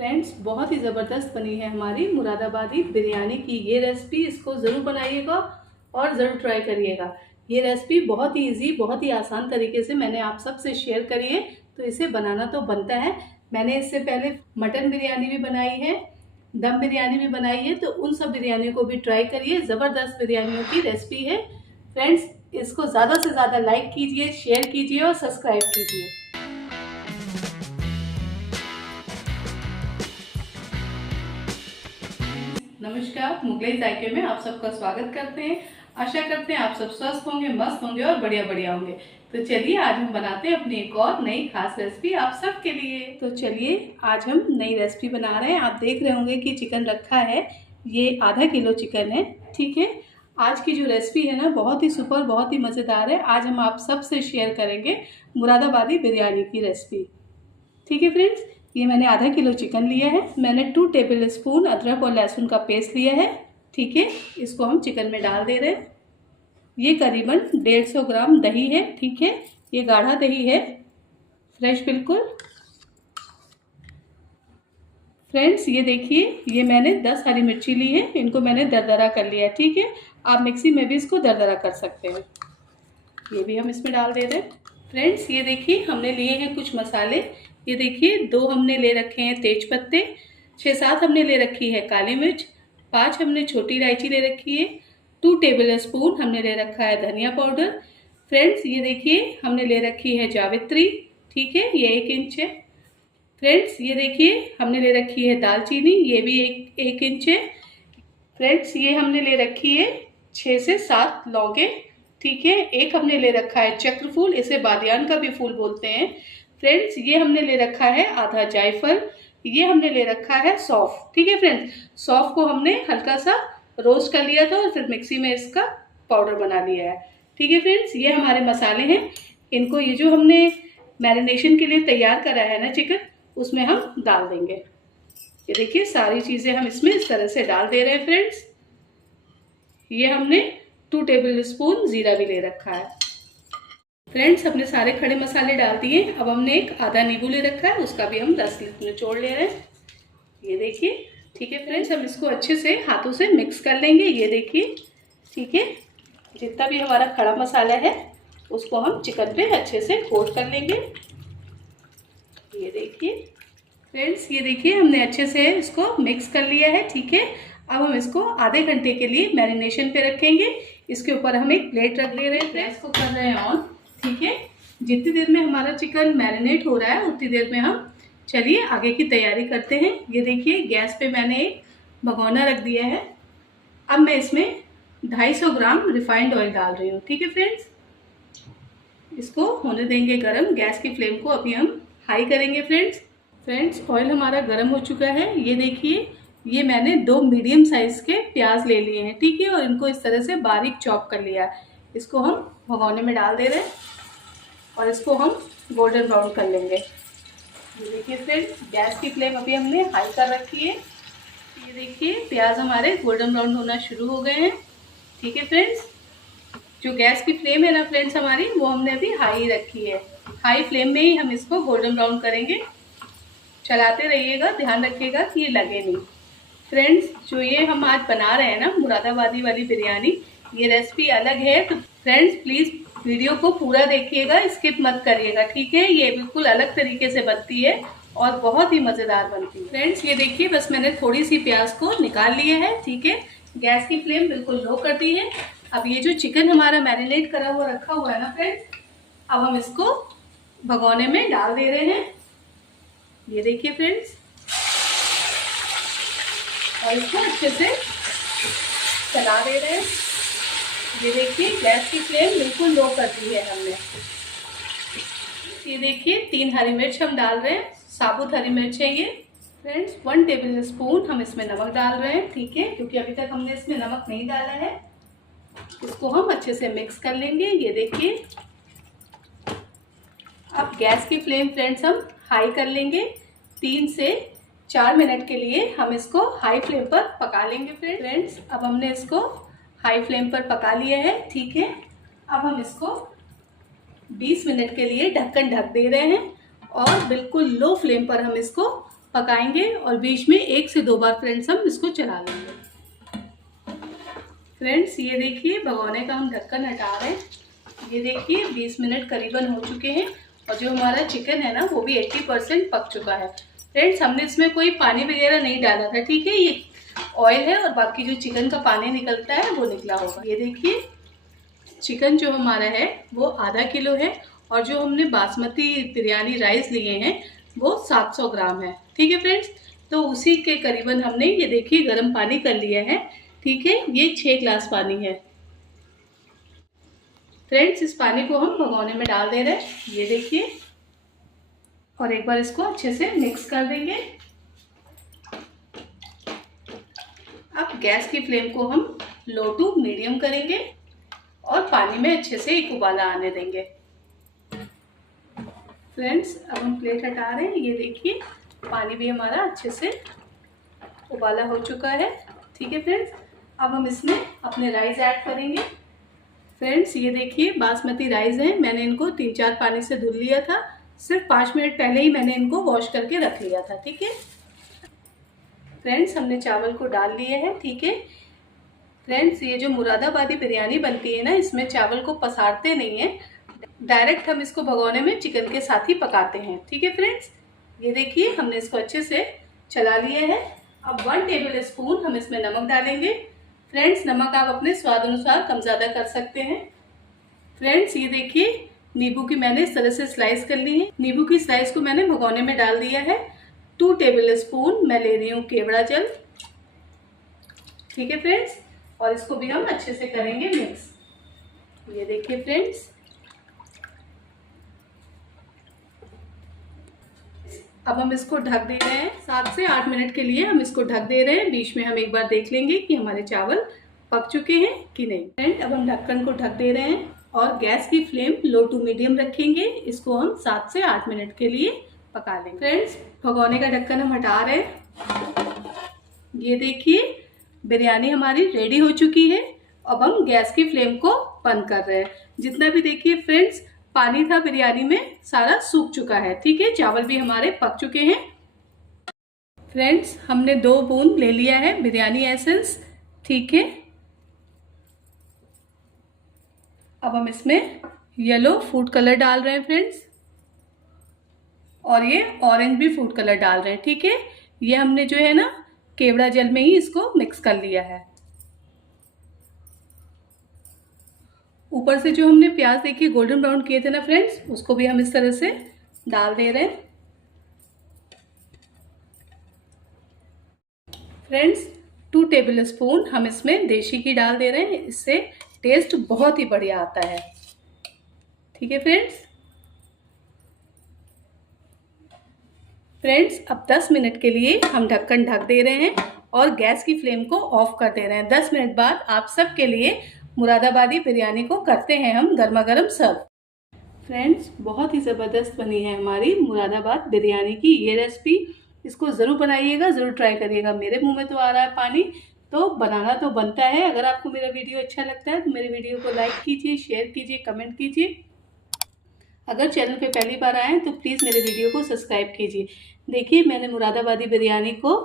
Friends, बहुत ही ज़बरदस्त बनी है हमारी मुरादाबादी बिरयानी की ये रेसिपी। इसको ज़रूर बनाइएगा और ज़रूर ट्राई करिएगा। ये रेसिपी बहुत ही इजी, बहुत ही आसान तरीके से मैंने आप सबसे शेयर करी है, तो इसे बनाना तो बनता है। मैंने इससे पहले मटन बिरयानी भी बनाई है, दम बिरयानी भी बनाई है, तो उन सब बिरयानी को भी ट्राई करिए। ज़बरदस्त बिरयानियों की रेसिपी है। फ्रेंड्स, इसको ज़्यादा से ज़्यादा लाइक कीजिए, शेयर कीजिए और सब्सक्राइब कीजिए। नमस्कार, मुगलई जायके में आप सबका स्वागत करते हैं। आशा करते हैं आप सब स्वस्थ होंगे, मस्त होंगे और बढ़िया बढ़िया होंगे। तो चलिए आज हम बनाते हैं अपनी एक और नई खास रेसिपी आप सबके लिए। तो चलिए आज हम नई रेसिपी बना रहे हैं। आप देख रहे होंगे कि चिकन रखा है, ये आधा किलो चिकन है। ठीक है, आज की जो रेसिपी है ना, बहुत ही सुपर, बहुत ही मज़ेदार है। आज हम आप सबसे शेयर करेंगे मुरादाबादी बिरयानी की रेसिपी। ठीक है फ्रेंड्स, ये मैंने आधा किलो चिकन लिया है। मैंने 2 टेबल स्पून अदरक और लहसुन का पेस्ट लिया है। ठीक है, इसको हम चिकन में डाल दे रहे हैं। ये करीबन 150 ग्राम दही है। ठीक है, ये गाढ़ा दही है, फ्रेश बिल्कुल। फ्रेंड्स, ये देखिए, ये मैंने 10 हरी मिर्ची ली है, इनको मैंने दरदरा कर लिया है। ठीक है, आप मिक्सी में भी इसको दरदरा कर सकते हैं। ये भी हम इसमें डाल दे रहे हैं। फ्रेंड्स, ये देखिए, हमने लिए हैं कुछ मसाले। ये देखिए, 2 हमने ले रखे हैं तेज पत्ते, 6-7 हमने ले रखी है काली मिर्च, 5 हमने छोटी इलायची ले रखी है, 2 टेबल स्पून हमने ले रखा है धनिया पाउडर। फ्रेंड्स, ये देखिए, हमने ले रखी है जावित्री। ठीक है, ये 1 इंच है। फ्रेंड्स, ये देखिए, हमने ले रखी है दालचीनी, ये भी 1 इंच है। फ्रेंड्स, ये हमने ले रखी है 6 से 7 लौंगे। ठीक है, एक हमने ले रखा है चक्र फूल, इसे बादियान का भी फूल बोलते हैं। फ्रेंड्स, ये हमने ले रखा है आधा जायफल, ये हमने ले रखा है सौंफ। ठीक है फ्रेंड्स, सौंफ को हमने हल्का सा रोस्ट कर लिया था और फिर मिक्सी में इसका पाउडर बना लिया है। ठीक है फ्रेंड्स, ये हमारे मसाले हैं। इनको, ये जो हमने मैरिनेशन के लिए तैयार करा है ना चिकन, उसमें हम डाल देंगे। ये देखिए, सारी चीज़ें हम इसमें इस तरह से डाल दे रहे हैं। फ्रेंड्स, ये हमने 2 टेबल स्पून जीरा भी ले रखा है। फ्रेंड्स, हमने सारे खड़े मसाले डाल दिए। अब हमने एक आधा नींबू ले रखा है, उसका भी हम रस निचोड़ ले रहे हैं। ये देखिए। ठीक है फ्रेंड्स, हम इसको अच्छे से हाथों से मिक्स कर लेंगे। ये देखिए, ठीक है, जितना भी हमारा खड़ा मसाला है उसको हम चिकन पे अच्छे से कोट कर लेंगे। ये देखिए फ्रेंड्स, ये देखिए, हमने अच्छे से इसको मिक्स कर लिया है। ठीक है, अब हम इसको आधे घंटे के लिए मैरिनेशन पे रखेंगे। इसके ऊपर हम एक प्लेट रख ले रहे हैं, गैस को कर रहे हैं ऑन। ठीक है, जितनी देर में हमारा चिकन मैरिनेट हो रहा है उतनी देर में हम चलिए आगे की तैयारी करते हैं। ये देखिए, गैस पे मैंने एक भगोना रख दिया है। अब मैं इसमें 250 ग्राम रिफाइंड ऑयल डाल रही हूँ। ठीक है फ्रेंड्स, इसको होने देंगे गरम। गैस की फ्लेम को अभी हम हाई करेंगे। फ्रेंड्स, ऑयल हमारा गर्म हो चुका है। ये देखिए, ये मैंने 2 मीडियम साइज के प्याज ले लिए हैं। ठीक है, और इनको इस तरह से बारीक चॉप कर लिया है। इसको हम भगोने में डाल दे रहे हैं और इसको हम गोल्डन ब्राउन कर लेंगे। ये देखिए फ्रेंड्स, गैस की फ्लेम अभी हमने हाई कर रखी है। ये देखिए, प्याज हमारे गोल्डन ब्राउन होना शुरू हो गए हैं। ठीक है फ्रेंड्स, जो गैस की फ्लेम है ना फ्रेंड्स हमारी, वो हमने अभी हाई रखी है। हाई फ्लेम में ही हम इसको गोल्डन ब्राउन करेंगे। चलाते रहिएगा, ध्यान रखिएगा कि ये लगे नहीं। फ्रेंड्स, जो ये हम आज बना रहे हैं ना मुरादाबादी वाली बिरयानी, ये रेसिपी अलग है। तो फ्रेंड्स, प्लीज़ वीडियो को पूरा देखिएगा, स्किप मत करिएगा। ठीक है, ये बिल्कुल अलग तरीके से बनती है और बहुत ही मज़ेदार बनती है। फ्रेंड्स, ये देखिए, बस मैंने थोड़ी सी प्याज को निकाल लिया है। ठीक है, गैस की फ्लेम बिल्कुल लो कर दी है। अब ये जो चिकन हमारा मैरिनेट करा हुआ रखा हुआ है ना फ्रेंड्स, अब हम इसको भगोने में डाल दे रहे हैं। ये देखिए फ्रेंड्स, और इसको अच्छे से चला दे रहे हैं। ये देखिए, गैस की फ्लेम बिल्कुल लो कर दी है हमने। ये देखिए, 3 हरी मिर्च हम डाल रहे हैं, साबुत हरी मिर्च है ये। फ्रेंड्स, 1 टेबल स्पून हम इसमें नमक डाल रहे हैं। ठीक है, क्योंकि अभी तक हमने इसमें नमक नहीं डाला है। इसको हम अच्छे से मिक्स कर लेंगे। ये देखिए, अब गैस की फ्लेम फ्रेंड्स हम हाई कर लेंगे। 3 से 4 मिनट के लिए हम इसको हाई फ्लेम पर पका लेंगे। फ्रेंड्स, अब हमने इसको हाई फ्लेम पर पका लिया है। ठीक है, अब हम इसको 20 मिनट के लिए ढक्कन ढक दे रहे हैं और बिल्कुल लो फ्लेम पर हम इसको पकाएंगे और बीच में 1 से 2 बार फ्रेंड्स हम इसको चला लेंगे। फ्रेंड्स ये देखिए भगोने का हम ढक्कन हटा रहे हैं। ये देखिए 20 मिनट करीबन हो चुके हैं और जो हमारा चिकन है ना वो भी 80% पक चुका है। फ्रेंड्स हमने इसमें कोई पानी वगैरह नहीं डाला था, ठीक है। ये ऑयल है और बाकी जो चिकन का पानी निकलता है वो निकला होगा। ये देखिए चिकन जो हमारा है वो आधा किलो है और जो हमने बासमती बिरयानी राइस लिए हैं वो 700 ग्राम है, ठीक है फ्रेंड्स। तो उसी के करीबन हमने ये देखिए गर्म पानी कर लिया है, ठीक है। ये 6 ग्लास पानी है। फ्रेंड्स इस पानी को हम भगोने में डाल दे रहे हैं, ये देखिए, और एक बार इसको अच्छे से मिक्स कर देंगे। अब गैस की फ्लेम को हम लो टू मीडियम करेंगे और पानी में अच्छे से एक उबाला आने देंगे। फ्रेंड्स अब हम प्लेट हटा रहे हैं। ये देखिए पानी भी हमारा अच्छे से उबाला हो चुका है, ठीक है फ्रेंड्स। अब हम इसमें अपने राइस ऐड करेंगे। फ्रेंड्स ये देखिए बासमती राइस है, मैंने इनको 3-4 पानी से धुल लिया था। सिर्फ 5 मिनट पहले ही मैंने इनको वॉश करके रख लिया था, ठीक है। फ्रेंड्स हमने चावल को डाल लिए हैं, ठीक है। फ्रेंड्स ये जो मुरादाबादी बिरयानी बनती है ना, इसमें चावल को पसारते नहीं है, डायरेक्ट हम इसको भगोने में चिकन के साथ ही पकाते हैं, ठीक है फ्रेंड्स। ये देखिए हमने इसको अच्छे से चला लिया है। अब 1 टेबल स्पून हम इसमें नमक डालेंगे। फ्रेंड्स नमक आप अपने स्वाद अनुसार कम ज़्यादा कर सकते हैं। फ्रेंड्स ये देखिए नींबू की मैंने इस तरह से स्लाइस कर ली है। नींबू की स्लाइस को मैंने भगोने में डाल दिया है। 2 टेबल स्पून मैं ले रही हूँ केवड़ा जल, ठीक है फ्रेंड्स, और इसको भी हम अच्छे से करेंगे मिक्स। ये देखिए फ्रेंड्स अब हम इसको ढक दे रहे हैं। 7 से 8 मिनट के लिए हम इसको ढक दे रहे हैं। बीच में हम एक बार देख लेंगे कि हमारे चावल पक चुके हैं कि नहीं। फ्रेंड अब हम ढक्कन को ढक दे रहे हैं और गैस की फ्लेम लो टू मीडियम रखेंगे। इसको हम 7 से 8 मिनट के लिए पका लेंगे। फ्रेंड्स भगोने का ढक्कन हम हटा रहे हैं। ये देखिए बिरयानी हमारी रेडी हो चुकी है। अब हम गैस की फ्लेम को बंद कर रहे हैं। जितना भी देखिए फ्रेंड्स पानी था बिरयानी में सारा सूख चुका है, ठीक है। चावल भी हमारे पक चुके हैं। फ्रेंड्स हमने 2 बूंद ले लिया है बिरयानी एसेंस, ठीक है। अब हम इसमें येलो फूड कलर डाल रहे हैं फ्रेंड्स, और ये ऑरेंज भी फूड कलर डाल रहे हैं, ठीक है। ये हमने जो है ना केवड़ा जल में ही इसको मिक्स कर लिया है। ऊपर से जो हमने प्याज देखिए गोल्डन ब्राउन किए थे ना फ्रेंड्स, उसको भी हम इस तरह से डाल दे रहे हैं। फ्रेंड्स 2 टेबल स्पून हम इसमें देशी घी डाल दे रहे हैं, इससे टेस्ट बहुत ही बढ़िया आता है, ठीक है फ्रेंड्स। फ्रेंड्स अब 10 मिनट के लिए हम ढक्कन ढक दे रहे हैं और गैस की फ्लेम को ऑफ कर दे रहे हैं। 10 मिनट बाद आप सबके लिए मुरादाबादी बिरयानी को करते हैं हम गर्मा गर्म सर्व। फ्रेंड्स बहुत ही ज़बरदस्त बनी है हमारी मुरादाबाद बिरयानी की ये रेसिपी। इसको ज़रूर बनाइएगा, ज़रूर ट्राई करिएगा। मेरे मुंह में तो आ रहा है पानी, तो बनाना तो बनता है। अगर आपको मेरा वीडियो अच्छा लगता है तो मेरे वीडियो को लाइक कीजिए, शेयर कीजिए, कमेंट कीजिए। अगर चैनल पे पहली बार आए तो प्लीज़ मेरे वीडियो को सब्सक्राइब कीजिए। देखिए मैंने मुरादाबादी बिरयानी को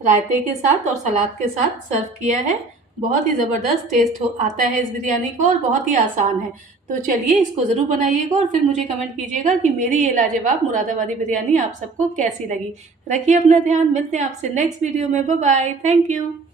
रायते के साथ और सलाद के साथ सर्व किया है। बहुत ही ज़बरदस्त टेस्ट आता है इस बिरयानी को और बहुत ही आसान है। तो चलिए इसको ज़रूर बनाइएगा और फिर मुझे कमेंट कीजिएगा कि मेरी ये लाजवाब मुरादाबादी बिरयानी आप सबको कैसी लगी। रखिए अपना ध्यान, मिलते हैं आपसे नेक्स्ट वीडियो में। Bye bye, thank you.